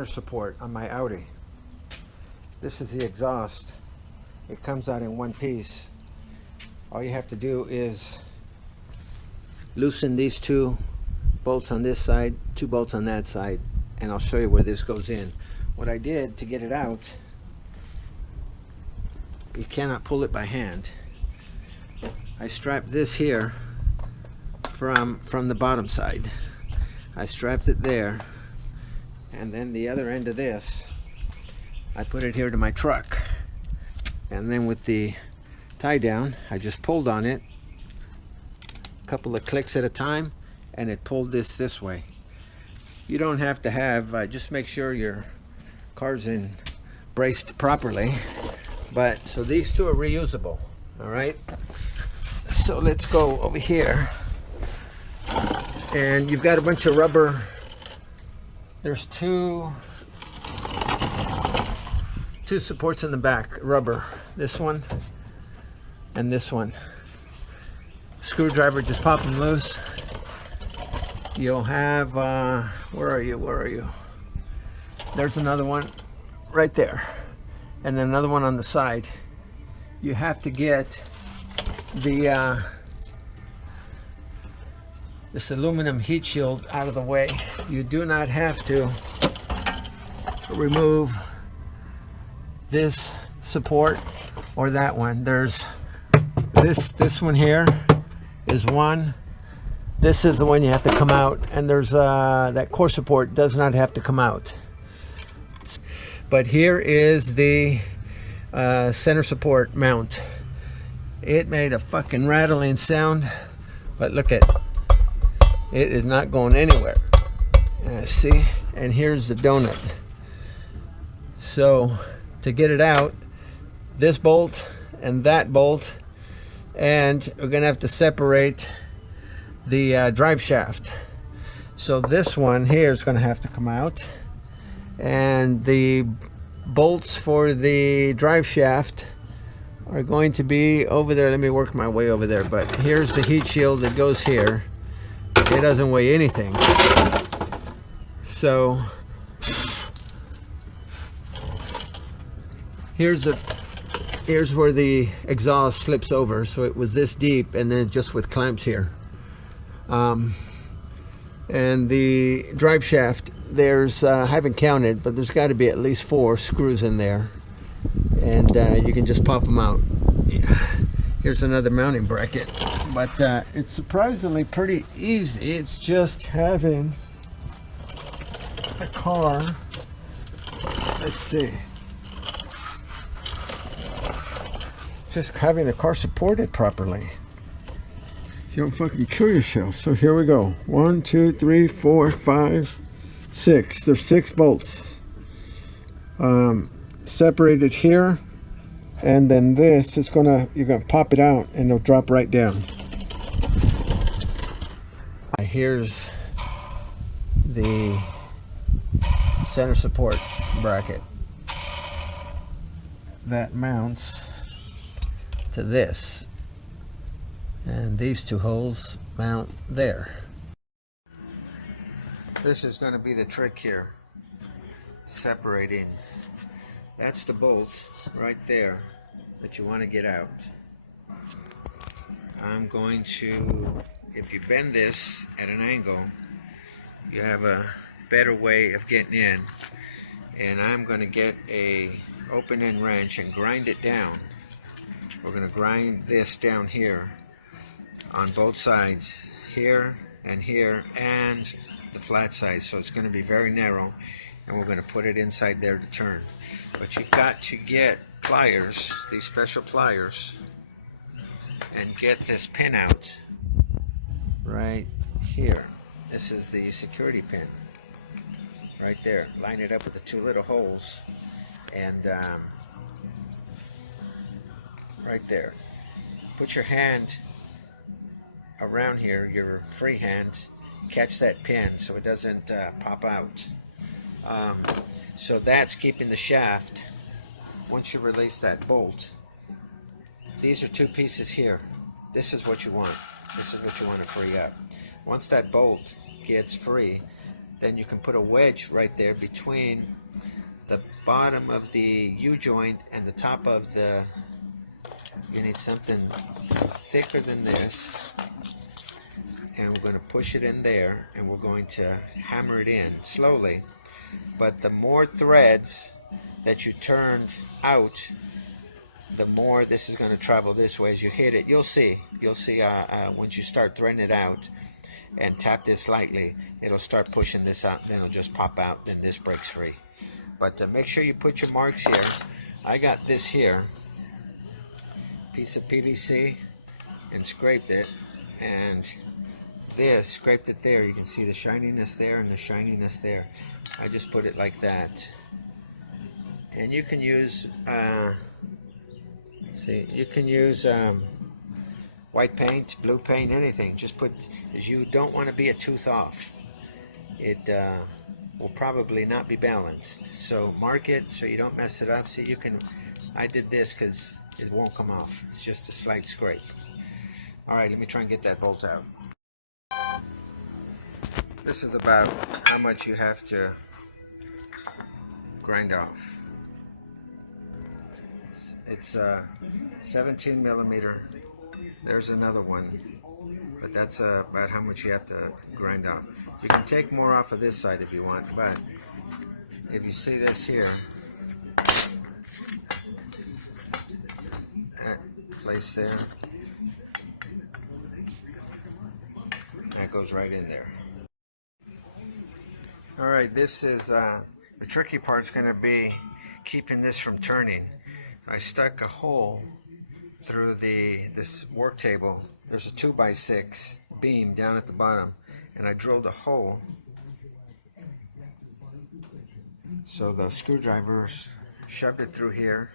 center support on my Audi. This is the exhaust. It comes out in one piece. All you have to do is loosen these two bolts on this side, two bolts on that side, and I'll show you where this goes in. What I did to get it out, you cannot pull it by hand. I strapped this here from the bottom side. I strapped it there, and then the other end of this, I put it here to my truck. And then with the tie down, I just pulled on it a couple of clicks at a time, and it pulled this way. You don't have to have, just make sure your car's braced properly. But so these two are reusable. All right, so let's go over here, and you've got a bunch of rubber. There's two supports in the back, rubber, this one and this one. Screwdriver, just pop them loose. You'll have where are you? There's another one right there, and then another one on the side. You have to get the this aluminum heat shield out of the way. You do not have to remove this support or that one. There's this one here is one. This is the one you have to come out, and there's that core support does not have to come out. But here is the center support mount. It made a fucking rattling sound, but look at it is not going anywhere. See, and here's the donut. So to get it out, this bolt and that bolt, and we're gonna have to separate the drive shaft. So this one here is gonna have to come out, and the bolts for the drive shaft are going to be over there. Let me work my way over there. But here's the heat shield that goes here. It doesn't weigh anything. So here's where the exhaust slips over. So it was this deep, and then just with clamps here. And the drive shaft, there's I haven't counted, but there's got to be at least 4 screws in there, and you can just pop them out. Yeah. Here's another mounting bracket, but it's surprisingly pretty easy. It's just having the car, let's see, just having the car supported properly. You don't fucking kill yourself. So here we go. 1, 2, 3, 4, 5, 6. There's 6 bolts separated here, and then this is you're gonna pop it out, and it'll drop right down. Here's the center support bracket that mounts to this, and these 2 holes mount there. This is going to be the trick here, separating. That's the bolt right there that you want to get out. I'm going to, if you bend this at an angle, you have a better way of getting in, and I'm going to get a open end wrench and grind it down. We're going to grind this down here on both sides, here and the flat side, so it's going to be very narrow, and we're going to put it inside there to turn. But you've got to get pliers, these special pliers, and get this pin out right here. This is the security pin right there. Line it up with the 2 little holes, and right there. Put your hand around here, your free hand, catch that pin so it doesn't pop out. So that's keeping the shaft. Once you release that bolt, these are 2 pieces here. This is what you want. This is what you want to free up. Once that bolt gets free, then you can put a wedge right there between the bottom of the U-joint and the top of the, you need something thicker than this, and we're going to push it in there, and we're going to hammer it in slowly. But the more threads that you turned out, the more this is going to travel this way. As you hit it, you'll see once you start threading it out and tap this lightly, it'll start pushing this out, then it'll just pop out, then this breaks free. But make sure you put your marks here. I got this here, piece of PVC, and scraped it, and this, scraped it there. You can see the shininess there and the shininess there. I just put it like that. And you can use white paint, blue paint, anything. Just put, as you don't want to be a tooth off. It will probably not be balanced. So mark it so you don't mess it up. See, you can, I did this because it won't come off. It's just a slight scrape. Alright, let me try and get that bolt out. This is about how much you have to grind off. It's 17 millimeter. There's another one, but that's about how much you have to grind off. You can take more off of this side if you want, but if you see this here, that place there, that goes right in there. Alright, this is, the tricky part's going to be keeping this from turning. I stuck a hole through this work table. There's a 2x6 beam down at the bottom, and I drilled a hole so the screwdrivers shoved it through here.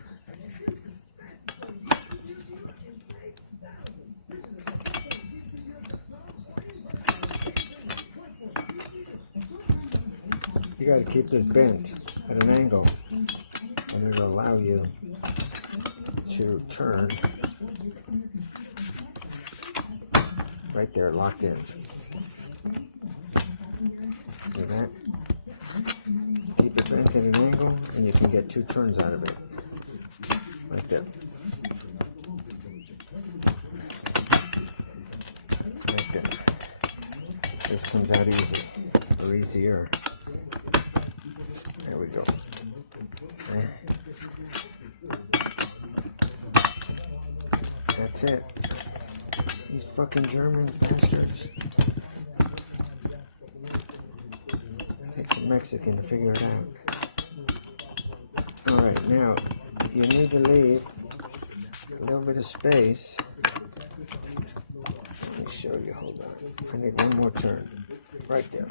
You got to keep this bent at an angle, and it'll allow you to turn. Right there, locked in. See that? Keep it bent at an angle, and you can get 2 turns out of it. Right there. Right there. This comes out easy, or easier. There we go. See? That's it. These fucking German bastards. Takes a Mexican to figure it out. Alright, now you need to leave a little bit of space. Let me show you, hold on. I need one more turn. Right there.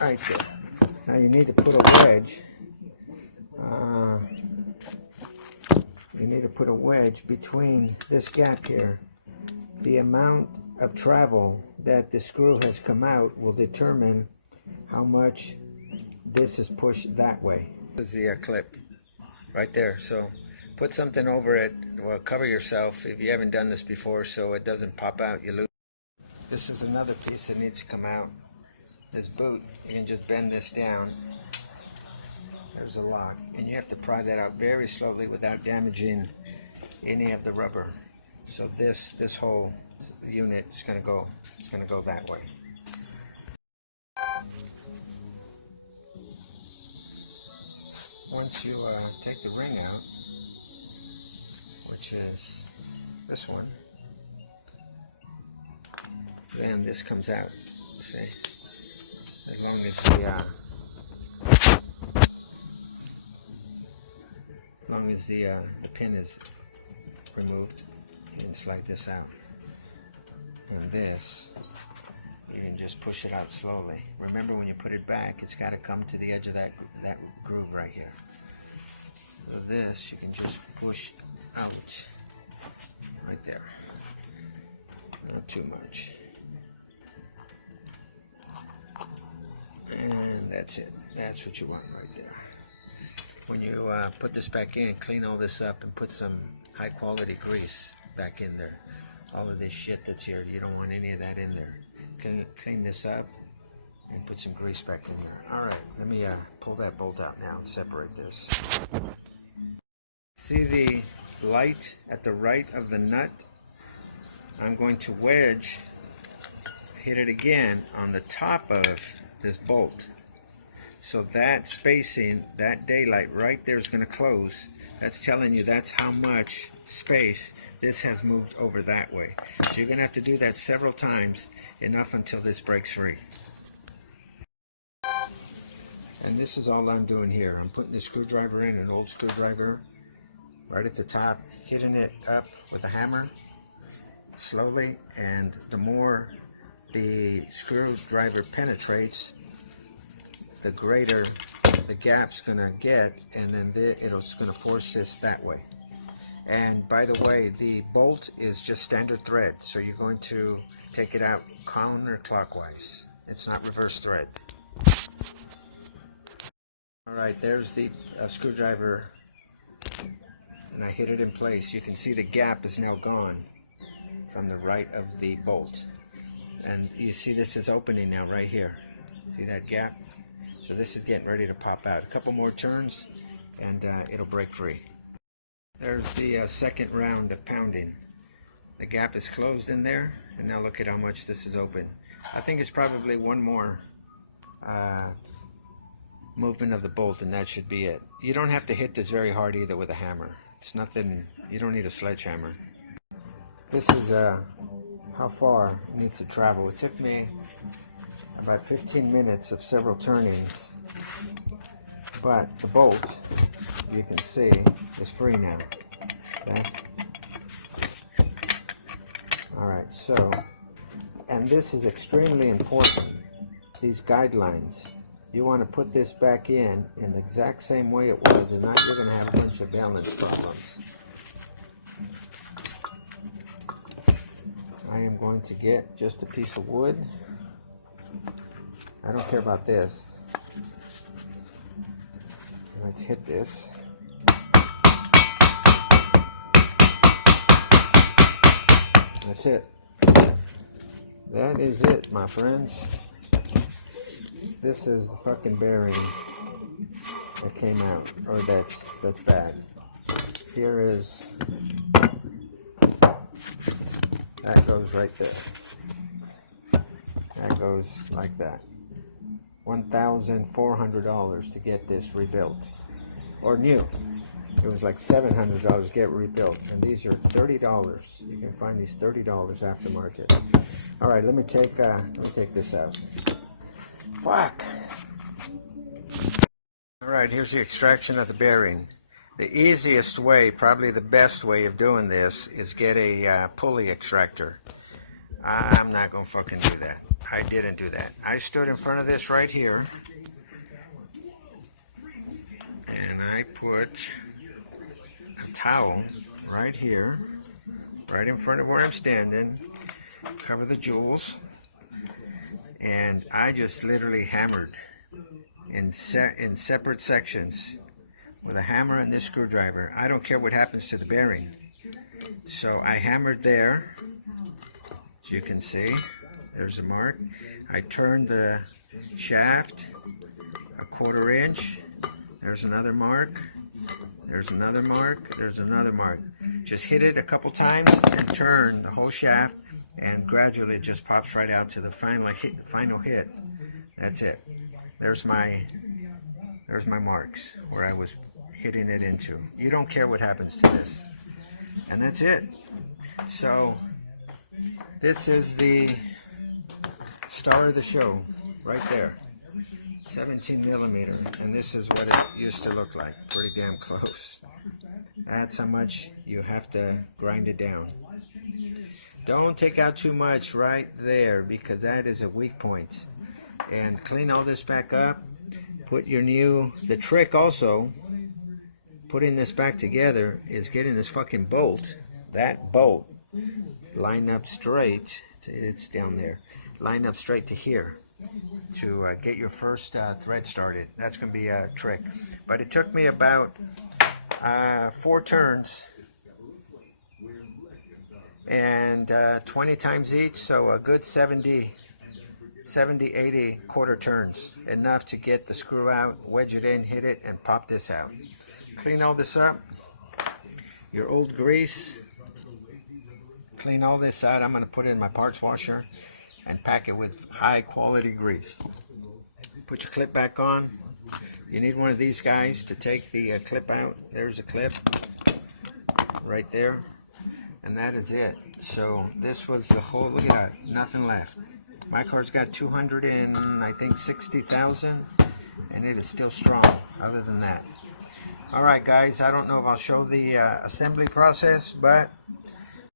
Right there. Now you need to put a wedge. You need to put a wedge between this gap here. The amount of travel that the screw has come out will determine how much this is pushed that way. This is the clip right there. So put something over it, well, cover yourself if you haven't done this before so it doesn't pop out, you lose. This is another piece that needs to come out. This boot, you can just bend this down. There's a lock, and you have to pry that out very slowly without damaging any of the rubber. So this whole unit is going to go that way. Once you take the ring out, which is this one, then this comes out. See, as long as the pin is removed, you can slide this out, and this you can just push it out slowly. Remember, when you put it back, it's got to come to the edge of that groove right here. So this you can just push out right there, not too much, and that's it. That's what you want right there. When you put this back in, clean all this up and put some high quality grease back in there. All of this shit that's here, you don't want any of that in there. Clean this up and put some grease back in there. Alright, let me pull that bolt out now and separate this. See the light at the right of the nut? I'm going to hit it again on the top of this bolt. So that spacing, that daylight right there is going to close. That's telling you that's how much space this has moved over that way. So you're going to have to do that several times, enough until this breaks free. And this is all I'm doing here. I'm putting the screwdriver in, an old screwdriver, right at the top, hitting it up with a hammer slowly, and the more the screwdriver penetrates, the greater the gap's gonna get, and then it's gonna force this that way. And by the way, the bolt is just standard thread, so you're going to take it out counterclockwise. It's not reverse thread. Alright, there's the screwdriver, and I hit it in place. You can see the gap is now gone from the right of the bolt. And you see this is opening now right here. See that gap? So this is getting ready to pop out. A couple more turns and it'll break free. There's the second round of pounding. The gap is closed in there, and now look at how much this is open. I think it's probably one more movement of the bolt, and that should be it. You don't have to hit this very hard either with a hammer. It's nothing, you don't need a sledgehammer. This is how far it needs to travel. It took me about 15 minutes of several turnings, but the bolt, you can see, is free now. See? Alright, so, and this is extremely important, these guidelines. You want to put this back in the exact same way it was, and not you're going to have a bunch of balance problems. I am going to get just a piece of wood. I don't care about this. Let's hit this. That's it. That is it, my friends. This is the fucking bearing that came out, or that's bad. Here is, that goes right there. That goes like that. $1,400 to get this rebuilt, or new. It was like $700 to get rebuilt, and these are $30. You can find these $30 aftermarket. All right, let me take this out. Fuck. All right, here's the extraction of the bearing. The easiest way, probably the best way of doing this, is get a pulley extractor. I'm not gonna fucking do that. I didn't do that. I stood in front of this right here, and I put a towel right here, right in front of where I'm standing, cover the jewels, and I just literally hammered in separate sections with a hammer and this screwdriver. I don't care what happens to the bearing. So I hammered there, as you can see. There's a mark. I turned the shaft a 1/4 inch. There's another mark. There's another mark. There's another mark. Just hit it a couple times and turn the whole shaft, and gradually it just pops right out to the final hit. That's it. There's my marks where I was hitting it into. You don't care what happens to this. And that's it. So this is the star of the show right there. 17 millimeter, and this is what it used to look like. Pretty damn close. That's how much you have to grind it down. Don't take out too much right there, because that is a weak point. And clean all this back up. Put your the trick also, putting this back together, is getting this fucking bolt, that bolt, lined up straight. It's down there. Lined up straight to here to get your first thread started. That's going to be a trick. But it took me about 4 turns and 20 times each, so a good 70 70, 80 quarter turns, enough to get the screw out, wedge it in, hit it, and pop this out. Clean all this up. Your old grease. Clean all this out. I'm going to put it in my parts washer and pack it with high quality grease. Put your clip back on. You need one of these guys to take the clip out. There's a clip right there, and that is it. So this was the whole, look at that, nothing left. My car's got 260,000, and it is still strong other than that. Alright guys, I don't know if I'll show the assembly process, but